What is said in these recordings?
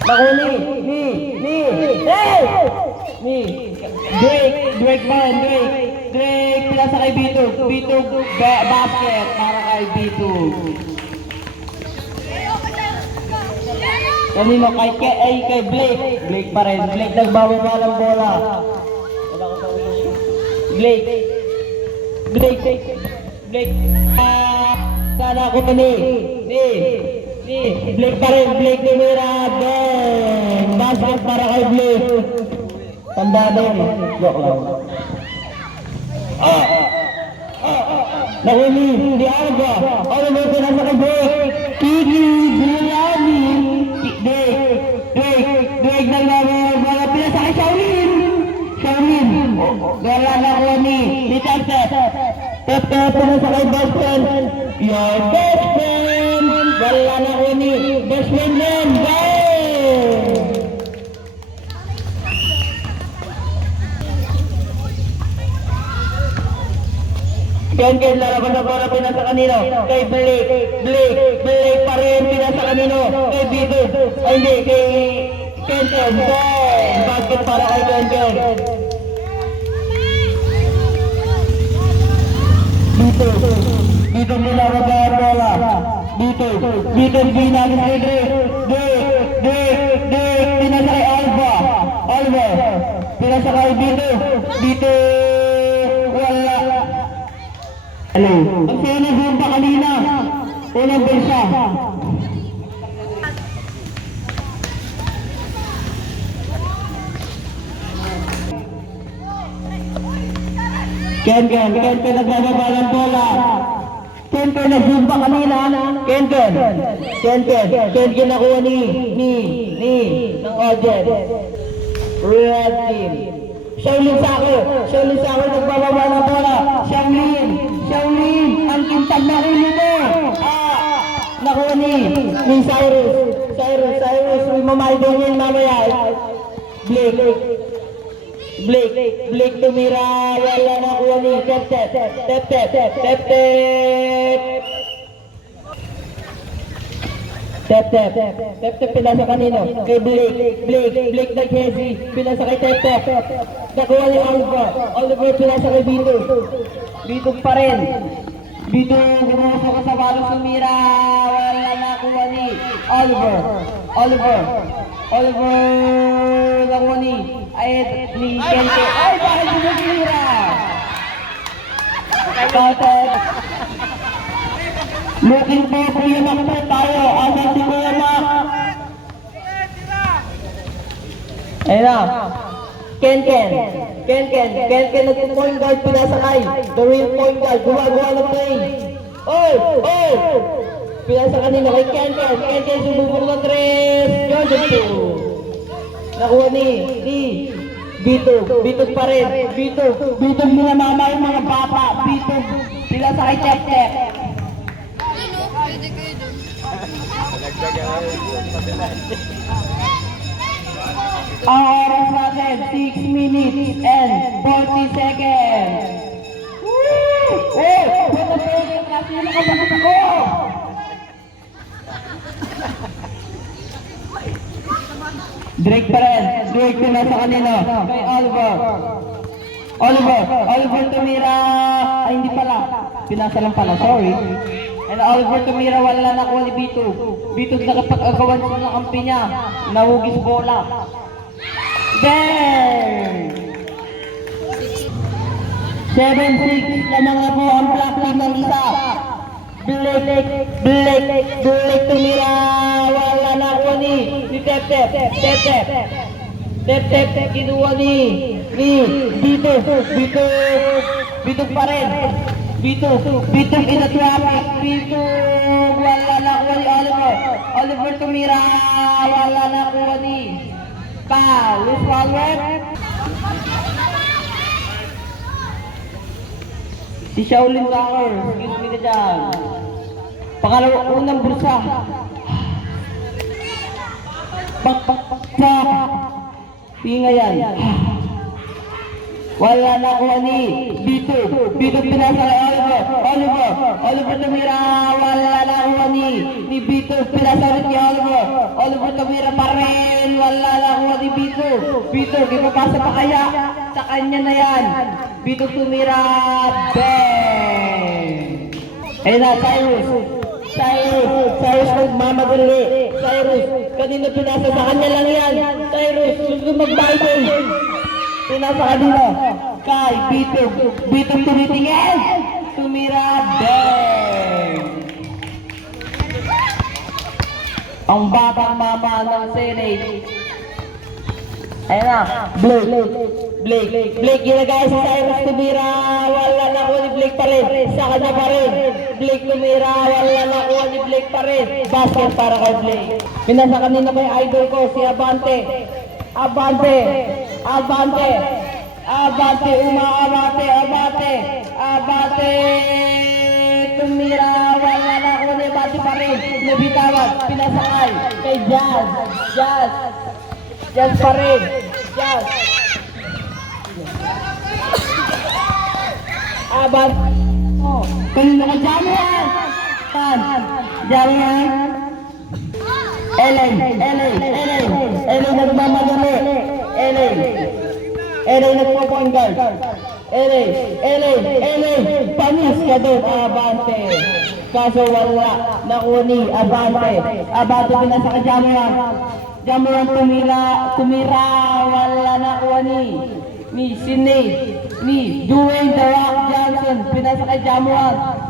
Naku, ni. Drake man, Drake, pinasa kay Bitog. Basket, para kay Bitog. Kanino? Kay Blake pa rin. Blake nagbababa ng bola. Blake. Sana ako ni. Blake pa rin. Blake Tumira. Basket para kay Blake. Tanda din. Joke lang. Nahuli. Di Alba. Ano mo pinasa kay Blake? Kiki. Bilani. Drake nagbababa. Pinasa kay Shaolin. Gala na ko ni Tep. Pinasa kay best friend. Your best friend. Gala na ko ni best friend yan. Ken, laraban na bola, pinasa kanino? Kay Blake pa rin, pinasa kanino? Kay Bito. Ay hindi, kay Ken. Basket para kay Ken. Bito nilaraban ang bola. Bito binagin kay Drake, pinasa kay Alba, pinasa kay Bito, wala. Ano? Ang saya na gumpa kanina. Unang bulsa. Ken, nagbababa ng bola. Ken, nag-zumba kanina. Ken, nakuha ng audience. Red team. Shaolin Sako, nagbababa ng bola. Shaolin, ang kintab na ulo mo. Nakuha ni Cyrus, mamaydong yun mamaya. Blake Tumira, wala nakuha ni Tep, pinasa kanino? Kay Blake nag-hezi, pinasa kay Tep. Nakuha ni Oliver, pinasa kay Bito pa rin. Bito, gumusok ka sa balo, Tumira, wala nakuha ni Oliver, nakuha ni Kente. Ay, bakit Tumira? Counted. Looking for Kuya Mac po tayo. Asan si Kuya Mac? Ayun na. Ken, nag-point guard, pinasakay. The real point guard, gumagawa ng play. Pinasa kanina kay Ken, sumubok ng tres. Jordan 2. Nakuha ni Bito pa rin. Bito minamama yung mga bata. Bito, pinasa kay Tep. Ang oras natin, 6 minutes and 40 seconds. What the fuck? Kasi nakabagot ako! Drake pa rin. Drake pinasa kanina. Kay Oliver Tumira. Ay, hindi pala. Pinasa lang pala, sorry. And Oliver Tumira, wala na kuha ni Bito. Bito nakapag-agawan siya ng kampi niya. Nahugis bola. Then 7-6 lamang na po ang black team ng isa. Blake Tumira, wala na kuha ni Tep, kinuha ni Bito pa rin. Bito in the traffic. Bito, wala na kuha ni Oliver Tumira, wala na kuha ni Luis Walwet. Si Shaolin Sako, excuse me na dyan. Unang bulsa. Pinga yan. Wala na kuha ni Bito pinasa kay Oliver. Oliver tumira, wala nakuha ni Bito. Pinasalit ni Oliver. Oliver tumira pa rin, wala nakuha ni Bito. Bito, ipapasa pa kaya? Sa kanya na yan. Bito tumira, bang! Ayun na, Cyrus magmamadali. Cyrus, kanina pinasa sa kanya lang yan. Cyrus, gusto mag-Bible. Pinasa kanina. Kay Bito tumitingin. Tumira, bang! Ang batang mama ng Senate. Ayun na, Blake, ginagaya si Cyrus tumira, wala nakuha ni Blake pa rin, sa kanya pa rin. Blake tumira, wala nakuha ni Blake pa rin. Basket para kay Blake. Pinasa kanina kay idol ko, si Abante, tumira, wala nakuha ni Abante pa rin. Nabitawan, pinasa kay Jazz pa rin. Jazz. Aban. Oh, kanina ka Jamian. Jamian. Ellen nagmamadali. Ellen nagpo-point guard. Ellen. Panis ka doon, Abante. Kaso wala. Nakuni, Abante. Abante pinasa ka Jamian. Jamian tumira, wala nakuha ni Sinead, ni Dwayne The Rock Johnson, pinasa kay Jamuan.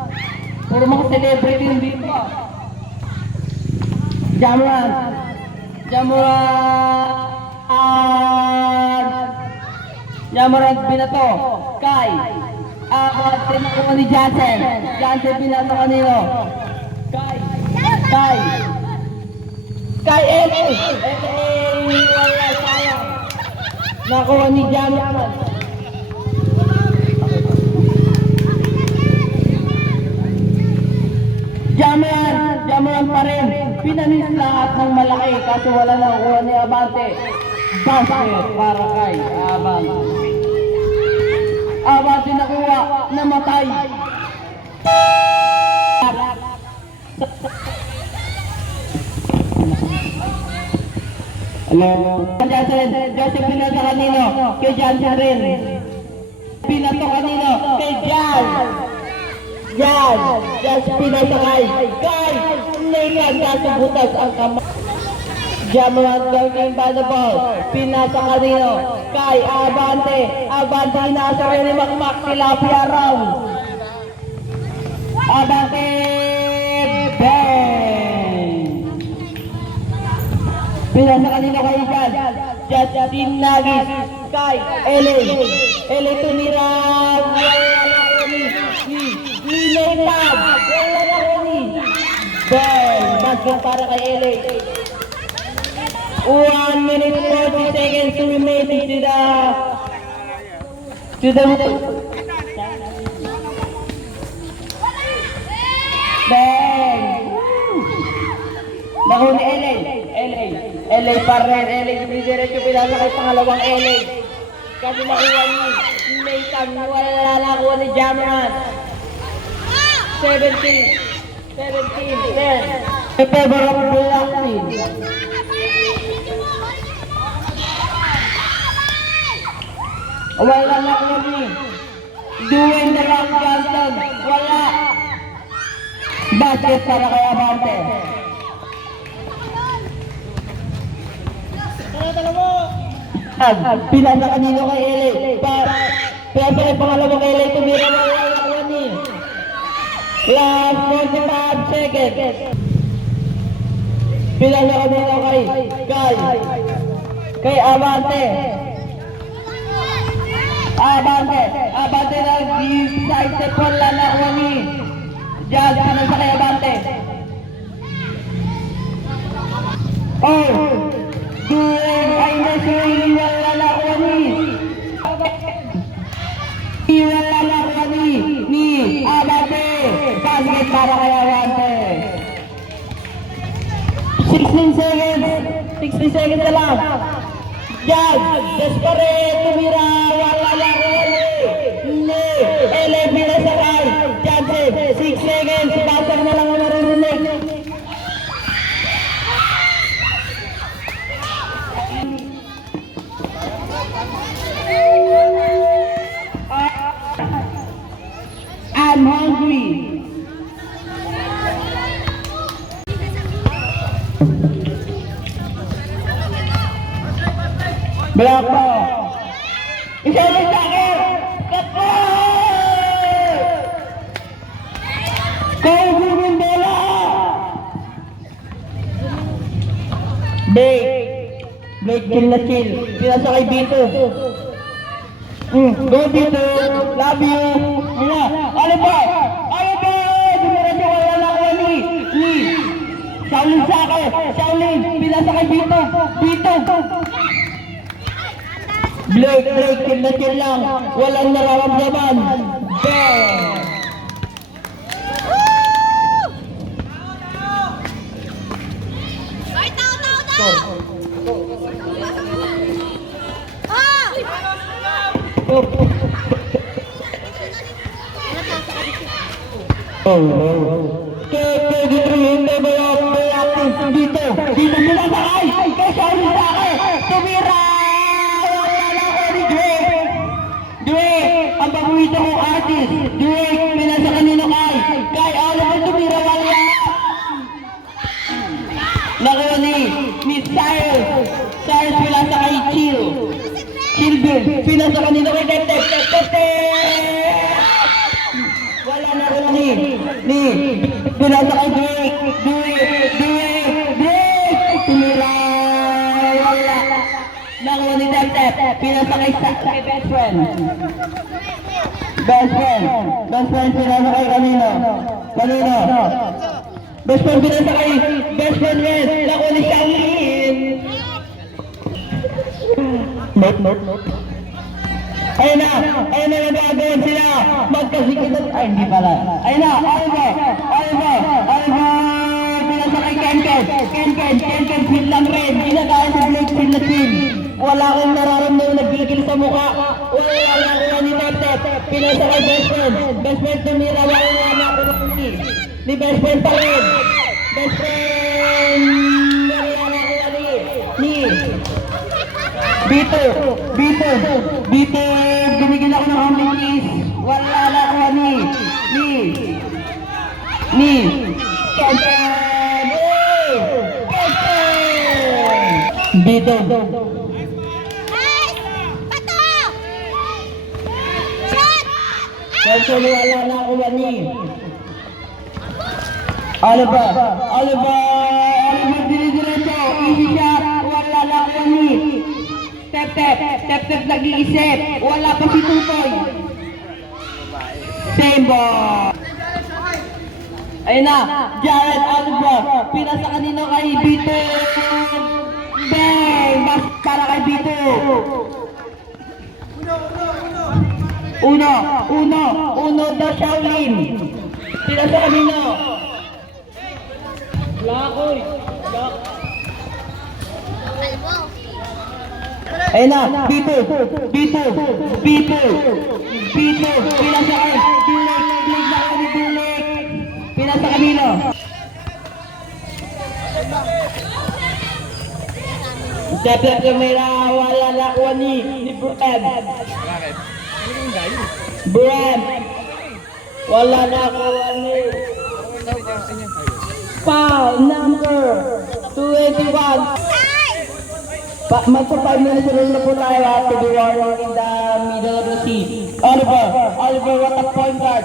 Puro mga celebrity yung dito. Jamuan binato kay nakuha ni Johnson binato kanino kay LA wala sayang nakuha ni Jamuan. Jamuan pa rin. Pinanis lahat ng malaki kaso wala na kuha ni Abante. Basket para kay Abante nakuha, namatay. Hello. Joseph pinato kanino? Kay Johnson rin. Pinato kanino? Kay Jazz pinato kay Nathan kaso butas ang kamay. Jamuan going by the ball. Pinasa kanino? Kay Abante inasa rin ni Makmak tilapia round. Abante bang! Pinasa kanino kay Justin Nagis kay LA tumira wala na ni Leitab wala na ni bang! Basket para kay LA. 1 minute 40 seconds to remain to the bang! Nakuha ni LA pa rin. LA diretso pinasa kay pangalawang LA. Kasi nakuha ni Nathan, wala nakuha ni Jamuan. 17-10. Favor of Blackpink. Wala nakuha ni Dwayne The Rock Johnson. Wala. Basket para kay Abante. Pinasa kanino kay LA. Pinasa kay pangalawang LA. Tumira wala nakuha ni. Last 45 seconds. Pinasa kanino kay Abante. Abante na side step wala nakuha ni Jazz. Pinasa kay Abante. Ay nasuhin wala nakuha ni Abante. Basket para kay Abante. 16 seconds na lang. Jazz, desperate, tumira, wala nakuha ni LA pinasa kay Johnson. Black pa. Isa ulit sa akin. Kako! Kaya yung bola! Blake kill na kill. Pinasa kay Bito. Go Bito. Love you. Mula. Ano ba? Ano ba? Dumira siya wala na ako ni. Shaolin sa akin. Shaolin. Pinasa kay Bito. Bito. Blake kill na kill lang. Walang nararamdaman. Bang! Dito sila sakay! Kaya Shaolin sa akin! Tumira! Wala na ako ni Drake! Ang paborito kong artist! Drake! Pinasa kanino kay Oliver tumira wala! Nakuha ni Cyrus! Cyrus pinasa kay Chilbin! Pinasa kanino kay Tete! Wala na ko ni pinasa kay Drake! Tumira! Wala! Nakuha ni Tete! Pinasa kay best friend! Best friend pinasa kay kanino? Best friend pinasa kay best friend Red! Nakuha ni Shaolin! Note. Ayun na nagagawin sila! Magkasikitan! Ay, hindi pala. Ayun na! Oliver! Pinasa kay Ken! Feel lang red! Ginagaya sa Blake feel na feel! Wala akong nararamdaman nagkikil sa mukha! Wala lang ni Tep! Pinasa kay best friend! Best friend tumira! Wala na ako ni best friend pa rin! Best friend! Wala na ako ni Bito! Binigyan ako ng humbling kiss! Wala na ako ni Ken! Bito! Kasi wala na ako ni Oliver, dinidiretso, easy shot, wala na ako ni Tep, nag-iisip, wala pa si Tutoy. Same ball. Ayun na, Jared Oliver, pinasa kanino kay Bito. Bang! Mas para kay Bito. Uno, the Shaolin. Pinasa kanino? Black. Ayun na, Bito. Pinasa kay Bulek. Pinasa kanino? Dapat kamera wala na kuha ni Brian. Wala na kuha ni foul number 281. Magpa 5 minutes na po tayo to be warning in the middle of the sea. Oliver, what a point guard.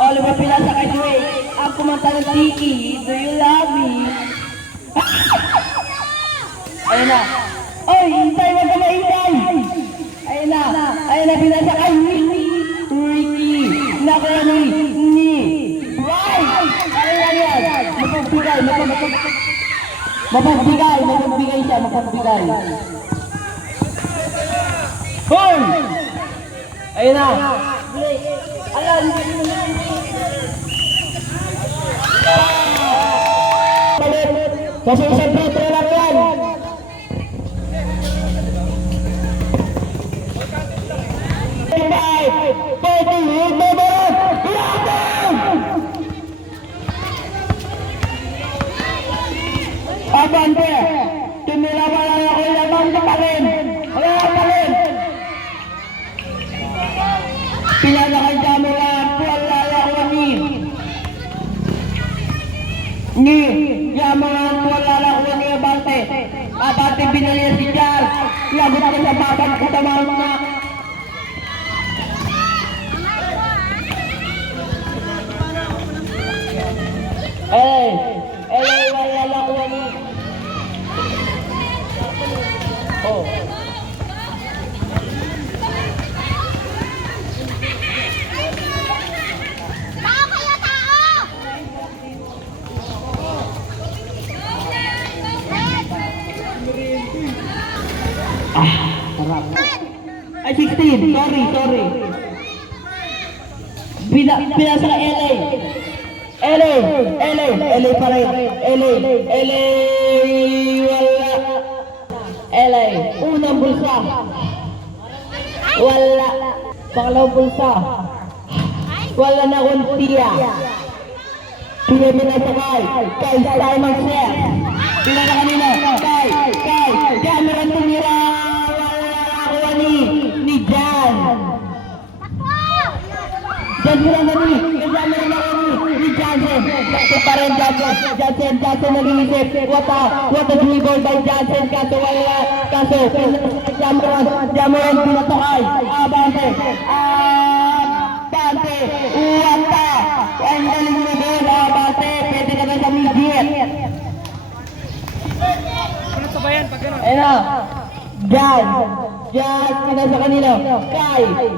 Oliver pinasa kay Drake. Ang kumanta ng Tiki, do you love me? Ayun na. Oy, hintay, wag ka mahintay. Ayun na, pinasa kay Ricky. Nakuha ni Right. Ayun yan. Mapagbigay siya. Boom! Ayun na. Ayan. Kasi isang pretro lang yan. Abante! Tumira pa lang ako yung abante pa rin! Pinala kay Jamila, wala ako ni Jamila, wala ako ni Abante binaliya si Charles! Lagot ka sa batang katawan na. Wala lang wani. Oh. Harap. Ay, 16. Sorry. Pinasa ka LA. LA pa rin. LA. Wala. LA. Unang bulsa. Wala. Pangalawang bulsa. Wala na kuntiya. Pinasa kay Simon Chef. Pinasa kanina. Kay. Cameron tumira. Wala ni Jan. Jan Johnson. Kasi pa rin Johnson nag-iisip. What a dribble by Johnson. Kaso wala. Cameron pinatokay. Abante. Uwata. Ang galing mo doon. Abante. Pwede ka na sa midget. Ayun na. Jazz, pinasa kanina.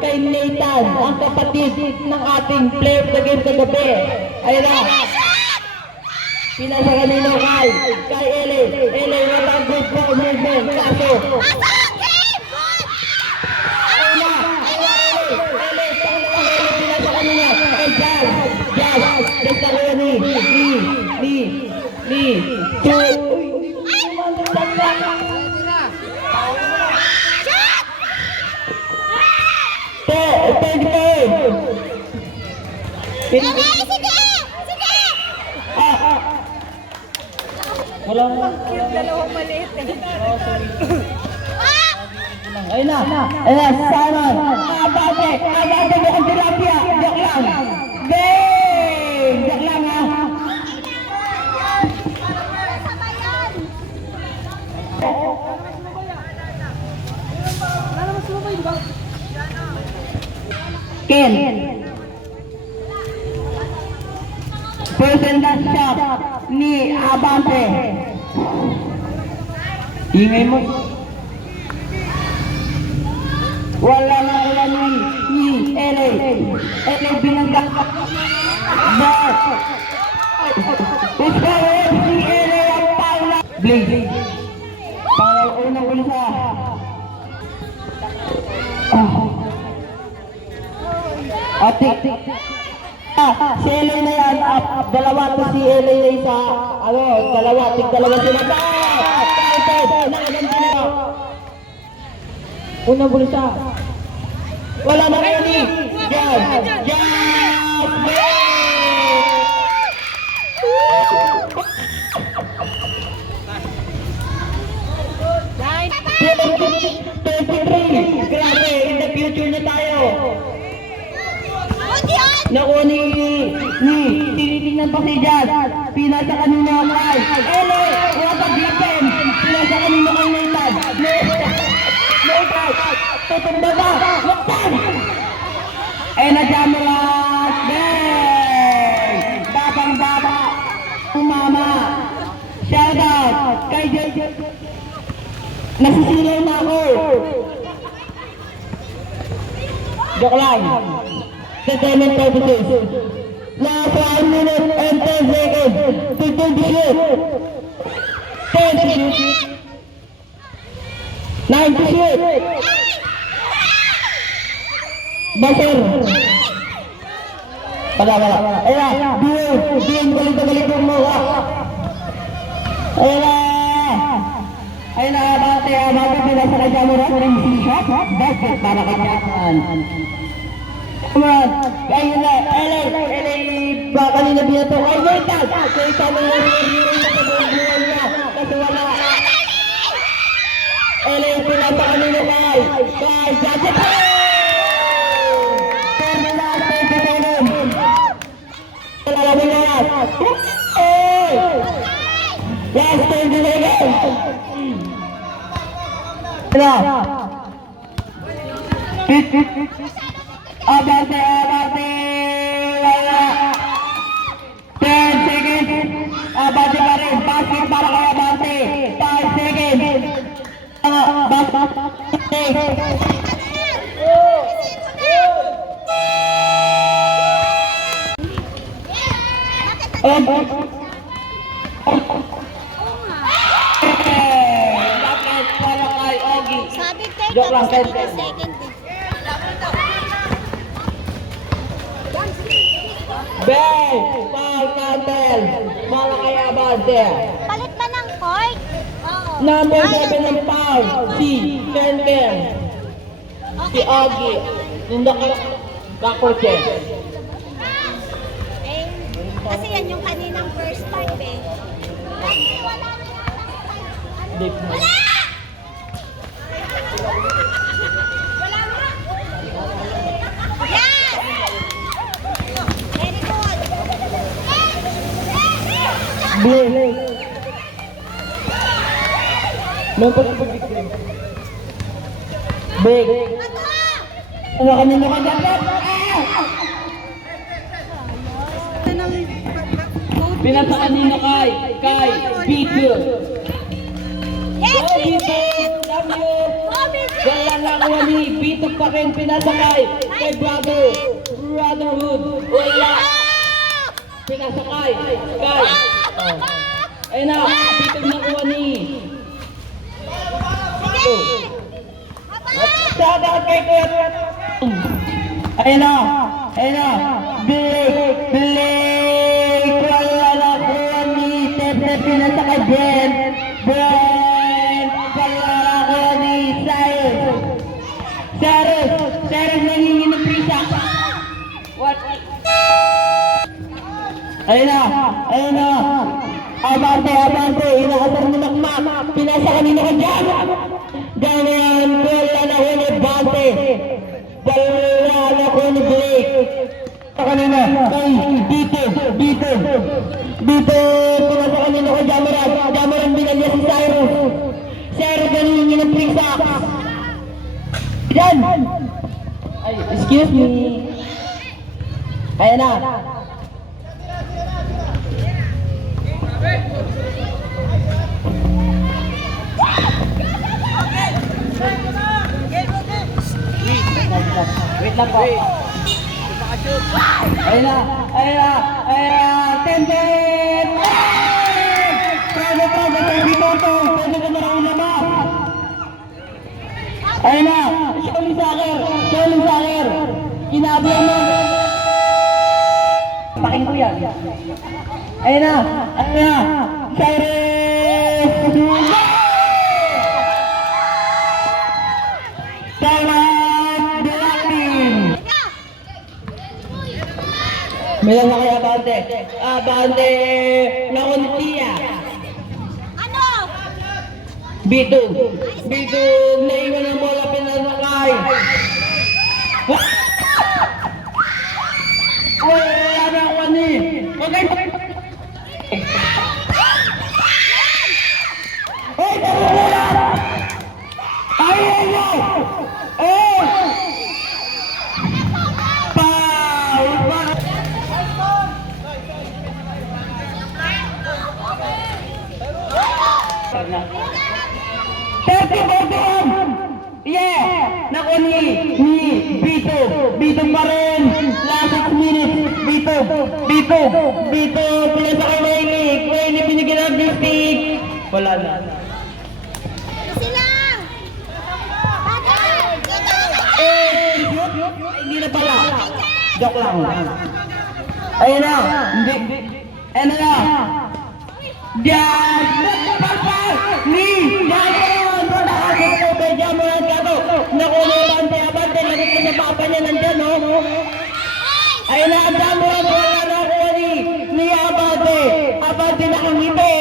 Kay Nathan, ang kapatid ng ating player of the game kagabi. Ayun na. Pinasa kanina kay LA. Wala ang good ball movement. Kaso. Ayun na. LA, pinasa kanina. Kay Jazz. Pinasa kanina Wala mo. Dalawang maliit eh. Ayun na, Simon. Abate mo ang tilapia. Joke lang. Joke lang ha. Ken. First and last shot ni Abante. Ingay mo. Wala ni LA. LA binangga. Uskarin si LA ang Paula. Blaze. Unang ulisa. Atik. Si LA na yan. Dalawa to si LA na isa. Dalawa sila. Unang bulsa. Wala na kayo ni Jazz. Grabe, in the future na tayo. Nakuha ni tinitingnan pa si Jazz. Pinasa kanina kay LA. What a defense. Pinasa kanina kay Nathan. Tutumba ba? Waktan! Na Jameras. Babang-baba. Umama. Shoutout kay JJ. Nasisilaw na ako. Joke lang. Entertainment purposes. Last 1 minute and 10 seconds. 15 to shoot. 10 to shoot. 9 to shoot. Basir. Wala. Ayun, galit mo. Ayun na, abate, pinasa kay Jameras. Shot, basket para kay Jackson. Come on, ayun na, LA, baka nila binato. Ay, wait na yung buhay niya. Kasi wala. LA, pinasa kanina kay Jackson. Last 10 seconds. Sila. Abante, abante. Wala. 10 seconds. Abante pa rin. Basket para kay Abante. 5 seconds. Bakit para kay Ogie? Sabi Joke lang, 10 second. Bell! Paul Campbell! Para kay Abante. Palit pa ng court? Oo. Number 7 ng Paul. Si Kenken. Si Ogie. Yung backward check. Eh, kasi yan yung kaninang first five eh. Ay, wala na yata. Deep. Wala! Wala na! Yes! Very good! Blake. Blake. Blake. Ano kanino ka dapat? Pinasa kanino kay Bitu. Yes, Go Bitu! Love you! Wala lang wali. Bitu pa rin pinasa kay Brotherhood. Wala. Pinasa kay. Ayun na. Bitu na wali. Shout out kay Kuya. Ayun na. Blake. Wala na kuya ni Tepe pinasa kay Brent. Wala na kuya ni Cyrus nangingin ng prisa. What? Ayun na. Abante. Inaasar ni Makmak. Pinasa kanino ka dyan. Ganyan. Wala na kuya ni Bante. Wala na kuya ni Blake. Kanina kay Bito. Pinasa kanino kay Jamaran binalya si Cyrus. Cyrus naningin ng prisa. Yan. Ay, excuse me. Ayan na. Wait lang po. Ayun na. 10 10! Pwede po, Bito to. Pwede ka na lang ilama. Ayun na. Showing soccer. Kinabi mo. Paking ko yan. Ayun na. Cyrus! Meron na kay Abante na Ontia. Ano? Bito, naiwan ang bola pinasakay. Wala na ako ni. Okay. Hoy, bola! Ayun! Oh! Yeah! Naku ni Bito pa rin! Last 6 minutes! Bito! Pinasa kay Wayne binigyan ng bistig! Wala na. Sila! Hindi na pala! Joke lang! Ayun na! Ayun na! Diyan! Abante, lagot ko sa papa niya nandyan, no? Ayun na, ang damo na wala na ako ni Abante nakangiti!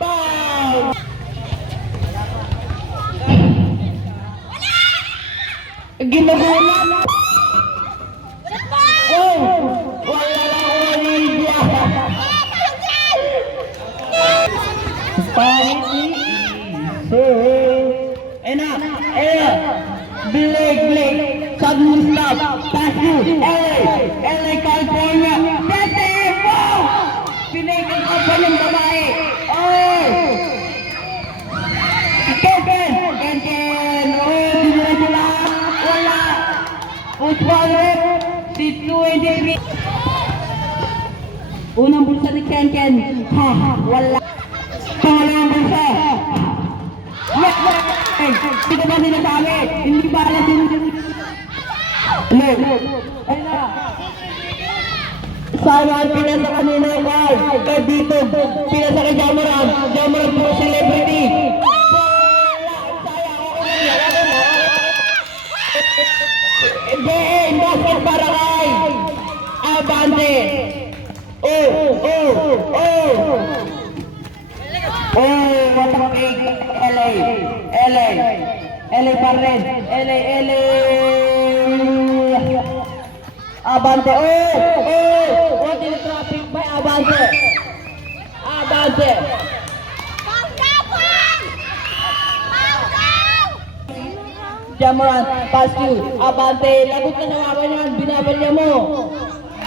Pow! Ginugulat! Oh! Wala na ako ni Pangit ni So, ayun na. Blake. Suddenly stop. Pass to LA, California. Tete! Wow! Pinake ang pa ng babae. Oh! Ken. Oh, hindi na sila. Wala. Uswalot. Si 23. Unang bulsa ni Ken. Ha, wala. Pangalawang bulsa. Hindi ba sinasabi? Hindi ba alam sinasabi? Look. Ayun na. Simon, pinasa kanina kay Dito. Pinasa kay Jamoran. Jamoran puro celebrity. Basket para kay Abante. What a big LA pa rin. LA. Abante. What in the traffic by Abante. Jamoran, pass to Abante. Lagot na nawawa niyan. Binabal niya mo.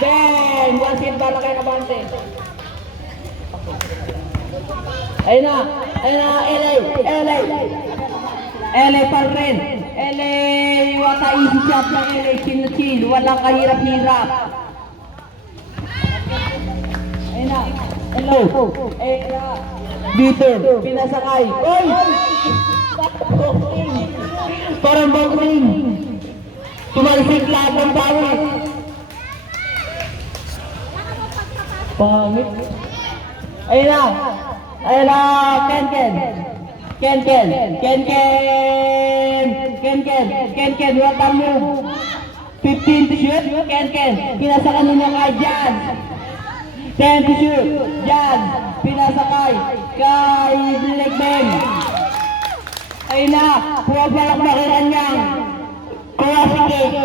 Then, basket para kay Abante. Ayun na, LA pa rin. LA, what a easy shot ng LA, chill. Walang kahirap-hirap. Ayun na, hello. Dito, pinasakay. Oy! Parang boxing. Tumalsik lahat ng pawis. Pangit. Ayun na, Ken, what a move. 15 to shoot, Ken. Pinasa kanina kay Jan. 10 to shoot, Jan. Pinasa kay Blake Ben. Ayun na, pumapalak na kay Ranyang. Kuha si Cake.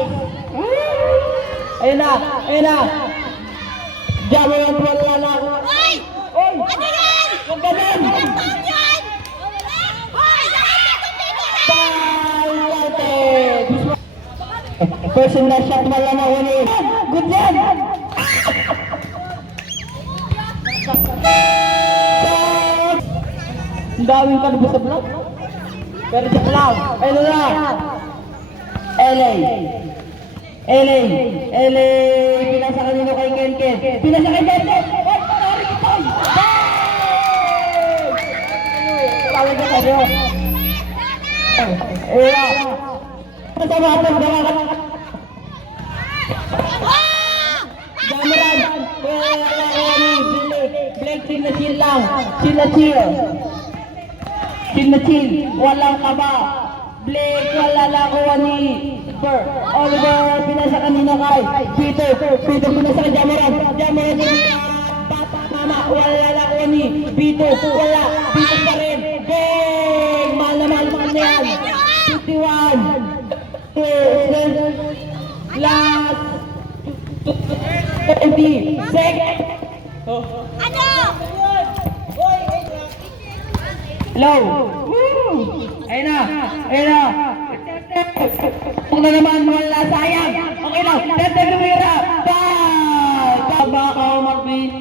Ayun na. Jamoran, wala na ako. Oy! Ano yan? Huwag ganun! Ano yan? Hoy! Personal shot wala na uli. Good yan! Ang daming kalbo sa block. Pero sa block. Ayun na! LA. Pinasa kanino kay Ken. Pinasa kay Ken. Tawag na kayo. Kasama ako. Jamoran. Blake, chill lang. Chill. Walang kaba. Blake, wala lang kuha ni Oliver, pinasa kanina kay Peter, pinasa kay Jamoran, mama, wala lang kuha ni Peter pa rin, bang, mahal na yan, 51, last, 20 seconds. Ano? Low. Ayun na. Kung na naman, wala sayang. Okay lang. Tete Lumira. Taba ka, Marvin.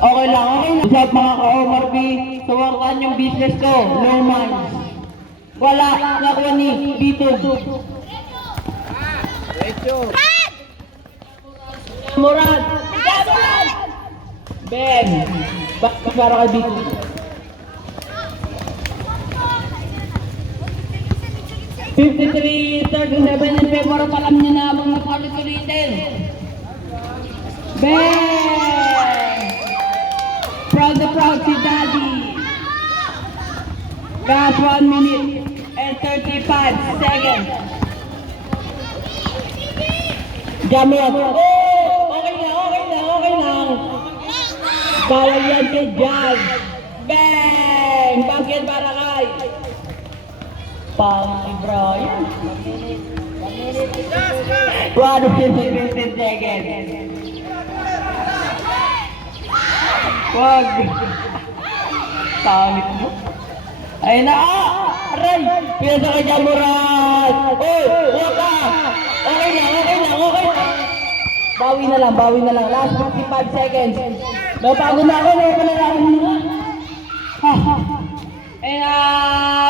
Okay lang. Usap mga ka-Marvin. Suwakan yung business ko. Low minds. Wala. Nakuha ni Bito. Murad. Ben. Para kay Bito. 53, 37 in favor of alam niyo na habang napakalitin. Bang! Proud si Daddy. Got 1 minute and 35 seconds. Jamot. Oh! Okay lang. Bawal yan si Jan. Bang! Bakit para kay? Pang Brian. 150 seconds. Wag. Pangit mo. Ayun na, aray! Pinasa kay Jamuran! Uy! Waka! Okay lang. Bawi na lang. Last 45 seconds. Napago na ako, Ayun na,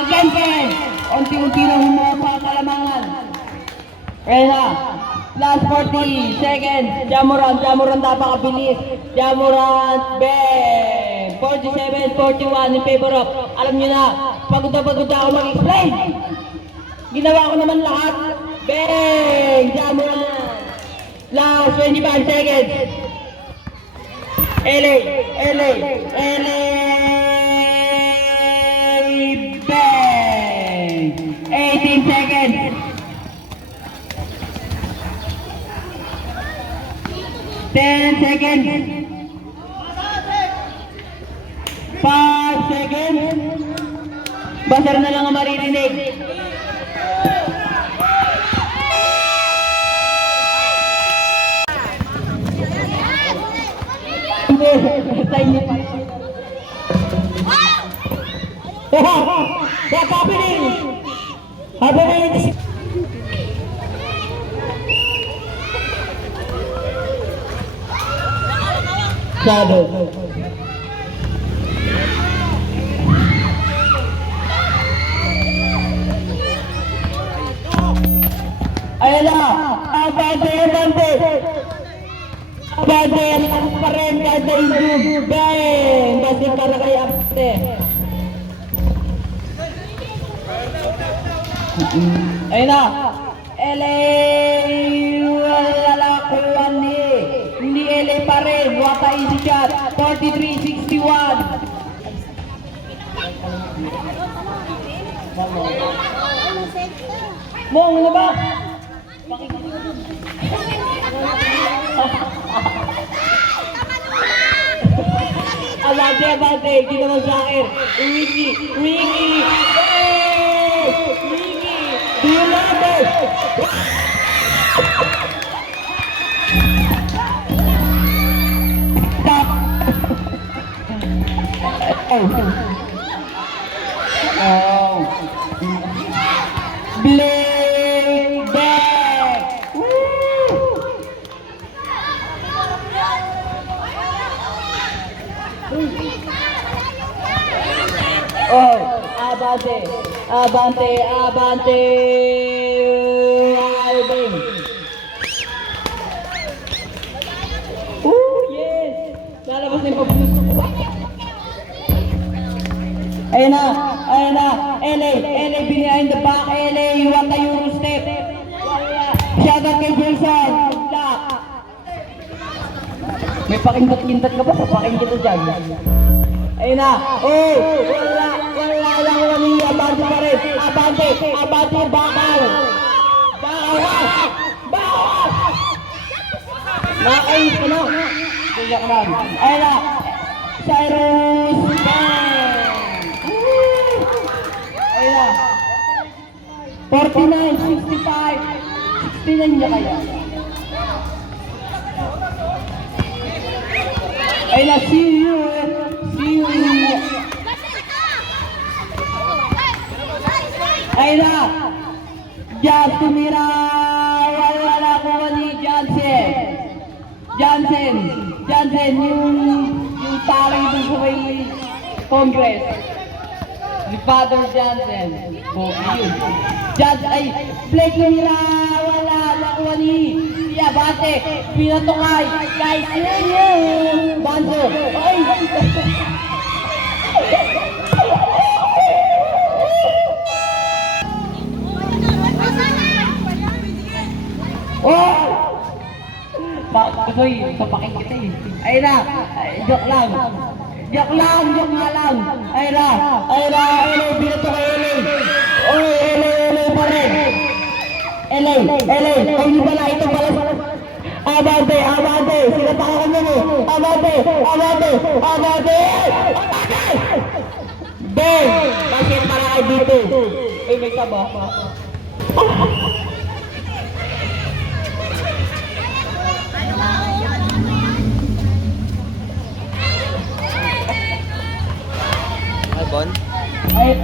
Gensen! Unti-unti na humuha pa kalamangan. Ayun na, last 40 seconds. Jamuran napakabilis. Jamuran, bang! 47, 41 in favor of. Alam nyo na, pagod na ako mag-explain. Ginawa ko naman lahat. Bang! Jamuran. Last 25 seconds. LA. Bang! 18 seconds. 10 seconds. 5 seconds. Basar na lang ang maririnig. What's happening? Shadow. Ayan na! Abante! Lakas pa rin kahit na improve! Bang! Basing para kay Abante! Ayun na! LA! Wala kuwan hindi LA pa rin! What a easy shot! 43-61! Mong, ano ba? Abante, hindi naman sa akin. Wiki! Do you love it? Stop! Oh! Blake back! Oh, Abante! Alvin! Yes! Lalabas na yung pagpuso ko. Ayun na, LA, behind the back, LA, what a Euro step. Shout out kay Jason. May pakindot-kindot ka ba? Pakindot ka dyan. Ayun na, wala lang yung Abante pa rin. Abante, bakal. Nakakayos ko na. Tiyak lang. Ayun na, Cyrus, bang! Ayun na. 49, 65. 69 niya kaya. Ayun na, see you. Ayun na. Just tumira. Wala na kuha ni Johnson, yung taray dun sa may Congress. Si Father Johnson. Blake tumira. Wala na kuha ni Abante. Pinatungay. Guys, yun. Banjo. Gustoy, papakin kita eh. Ayun na, joke lang. Ayun na, binato kay LA. LA pa rin. LA, hindi pala, ito pala. Abante, sinatakan mo mo. Abante. Bang! Bakit para kay dito? May sabo. doon? Ay,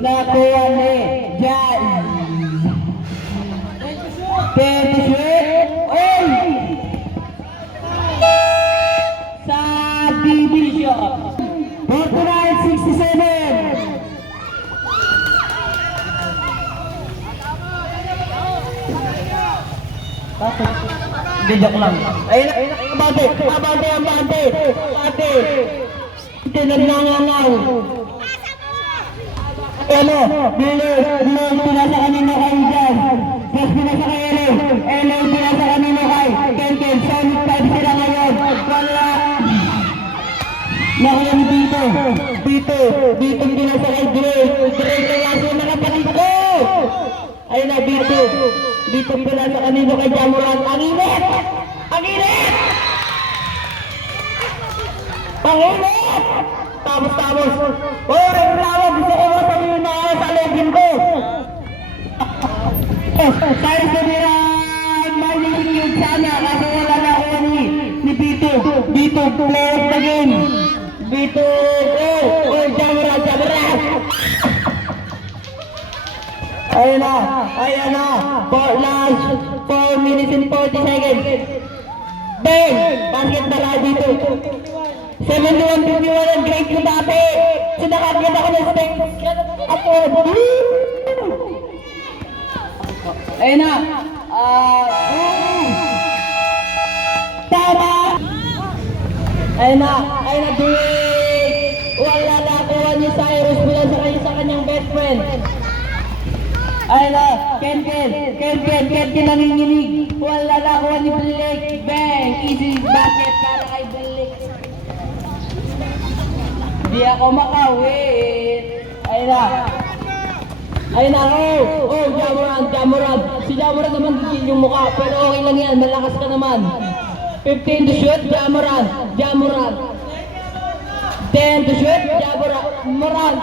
nakuha ni Jan. Tension. Oy! Sa division. 49-67. Hindi, joke lang. Ayun, abante. Tinanangangaw. Elo, pinasa kanino kayo dyan. Just pinasa kay Elo. Elo, pinasa kanino kay Ken. Sonic 5 sila ngayon. Wala. Nakuha ni Bito. Bito pinasa kay Drake. Drake kaya siya nakapatid ko. Ayun na, Bito. Bito pinasa kanino kay Jamuran. Ang init! Panginit! Tapos. Oh, reklamo. Gusto ko mo sabihin na ako sa legend ko. Tayo sabihin, malinig yun sana kasi wala na ako ni Bito. Bito, play of the game. Bito, oh, Jamra. Ayun na. Last 4 minutes and 40 seconds. Bang! Basket na dito. 71-51 ang grade ko dati. Sinakagyan ako ng spec. Ako. Ayun na. Tama! Ayun na, Drake! Wala na kuha ni Cyrus mula sa kanyang best friend. Ayun na, Ken nanginginig. Wala na kuha ni Blake. Bang! Easy basket para kay Blake. Di ako makawin. Ayun na, Jamuran. Si Jamuran naman gigil yung mukha, pero okay lang yan, malakas ka naman. 15 to shoot, Jamuran. 10 to shoot, Jamuran. Moran.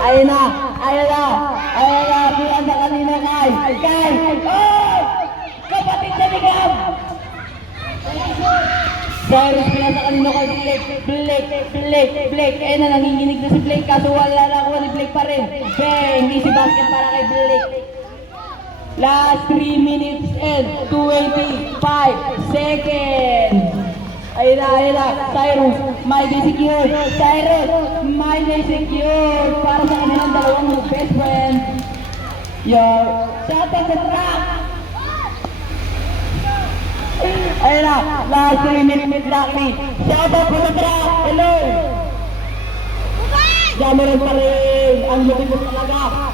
Ayun na, pilan na kanina kay. Oh! Kapatid na ni Gab! Cyrus pilan na kanina kay Blake. Ayun na, nanginginig na si Blake, kaso wala na ako ni Blake pa rin. Bang! Easy basket para kay Blake. Last 3 minutes and 25 seconds. Ayun na, Cyrus, may secure para sa kanilang dalawang best friend. Your shot at the track. Ayun na, last 3 minutes lucky. Shot at the track. Hello. Jamuran pa rin. Ang lupit mo talaga.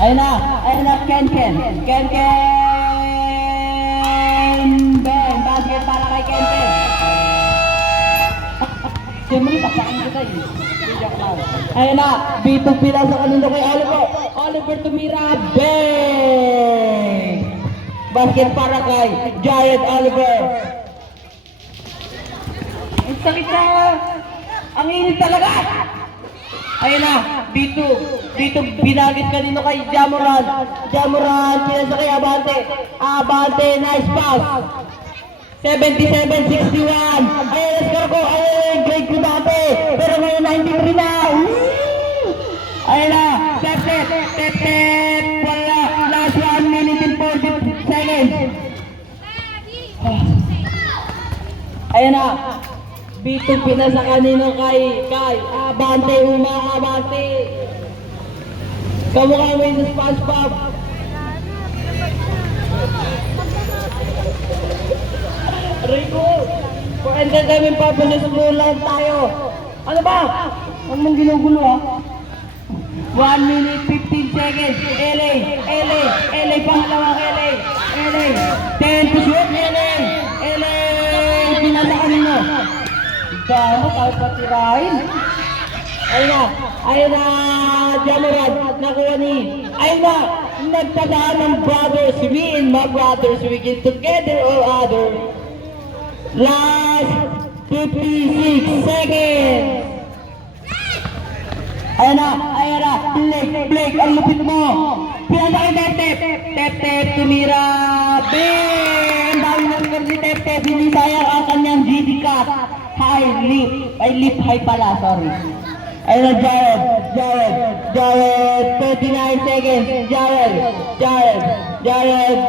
Ayun na, Ken. Bang, basket para kay Ken. Siyempre, tapakin kita eh. Ayun na, Bito pila sa kanino kay Oliver tumira. Bang! Basket para kay Giant Oliver. Ang sakit na. Ang init talaga. Ayun na, Bito binagit kanino kay Jamuran, pinasa kay Abante, nice pass. 77-61. Ayun, score ko, grade ko dati, pero ngayon 93 na. Ayun na, step, wala, last 1 minute and 40 seconds. Ayun na, Bito pinasa kanino kay Abante, Abante. Kamukha mo yung SpongeBob. Rico, for entertainment purposes, lang tayo. Ano ba? Huwag mong ginugulo ha. 1 minute 15 seconds. LA, pangalawang LA. 10 to shoot, LA. Pinasa kanino? Gano, tayo patirahin. Ayun na, Jamuran, nakuha ni. Ayun na, nagtagaan ng brothers. Me and my brothers, we get together or other. Last 56 seconds. Ayan na, Blake, ang lupit mo. Pinasa kay Tep, tumira. Bing! Ang dami ng score si Tep, hindi sayang ang kanyang GD cut. High pala, sorry. Ayan na, Jared, 39 seconds. Jared,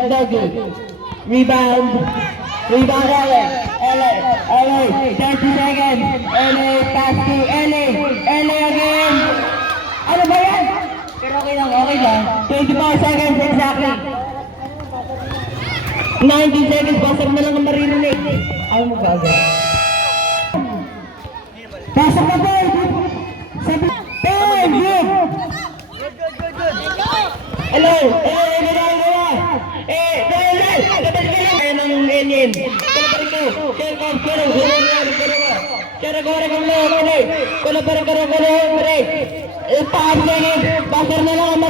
Duggan. Rebound, LA, 30 seconds. LA, pass to LA again. Ano ba yan? Pero okay lang. 24 seconds exactly. 19 seconds, basag na lang ang maririnig. Ayaw mo ba agad? Pasok na ba? Good! Hello! Basar na lang